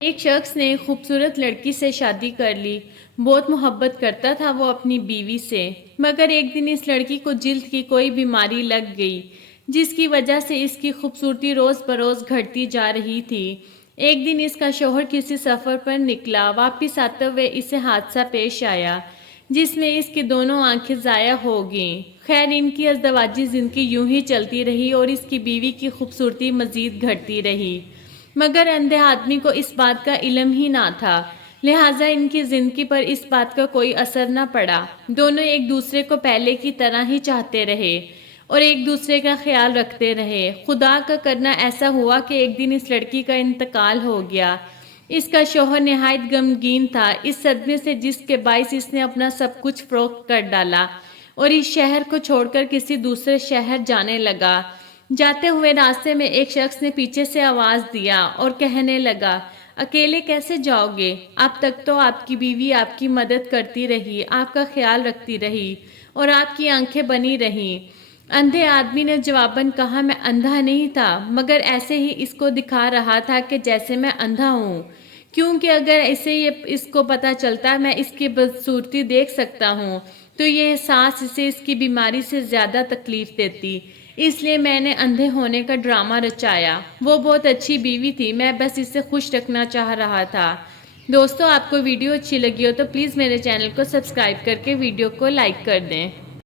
ایک شخص نے خوبصورت لڑکی سے شادی کر لی۔ بہت محبت کرتا تھا وہ اپنی بیوی سے، مگر ایک دن اس لڑکی کو جلد کی کوئی بیماری لگ گئی جس کی وجہ سے اس کی خوبصورتی روز بروز گھٹتی جا رہی تھی۔ ایک دن اس کا شوہر کسی سفر پر نکلا، واپس آتے ہوئے اسے حادثہ پیش آیا جس میں اس کی دونوں آنکھیں ضائع ہو گئیں۔ خیر، ان کی ازدواجی زندگی یوں ہی چلتی رہی اور اس کی بیوی کی خوبصورتی مزید گھٹتی رہی، مگر اندھے آدمی کو اس بات کا علم ہی نہ تھا، لہٰذا ان کی زندگی پر اس بات کا کوئی اثر نہ پڑا۔ دونوں ایک دوسرے کو پہلے کی طرح ہی چاہتے رہے اور ایک دوسرے کا خیال رکھتے رہے۔ خدا کا کرنا ایسا ہوا کہ ایک دن اس لڑکی کا انتقال ہو گیا۔ اس کا شوہر نہایت غمگین تھا اس صدمے سے جس کے باعث اس نے اپنا سب کچھ فروخت کر ڈالا اور اس شہر کو چھوڑ کر کسی دوسرے شہر جانے لگا۔ جاتے ہوئے راستے میں ایک شخص نے پیچھے سے آواز دیا اور کہنے لگا، اکیلے کیسے جاؤ گے؟ اب تک تو آپ کی بیوی آپ کی مدد کرتی رہی، آپ کا خیال رکھتی رہی اور آپ کی آنکھیں بنی رہیں۔ اندھے آدمی نے جواباً کہا، میں اندھا نہیں تھا، مگر ایسے ہی اس کو دکھا رہا تھا کہ جیسے میں اندھا ہوں، کیونکہ اگر اس کو پتہ چلتا میں اس کی بدصورتی دیکھ سکتا ہوں تو یہ احساس اسے اس کی بیماری سے زیادہ تکلیف دیتی، اس لیے میں نے اندھے ہونے کا ڈرامہ رچایا۔ وہ بہت اچھی بیوی تھی، میں بس اسے خوش رکھنا چاہ رہا تھا۔ دوستو، آپ کو ویڈیو اچھی لگی ہو تو پلیز میرے چینل کو سبسکرائب کر کے ویڈیو کو لائک کر دیں۔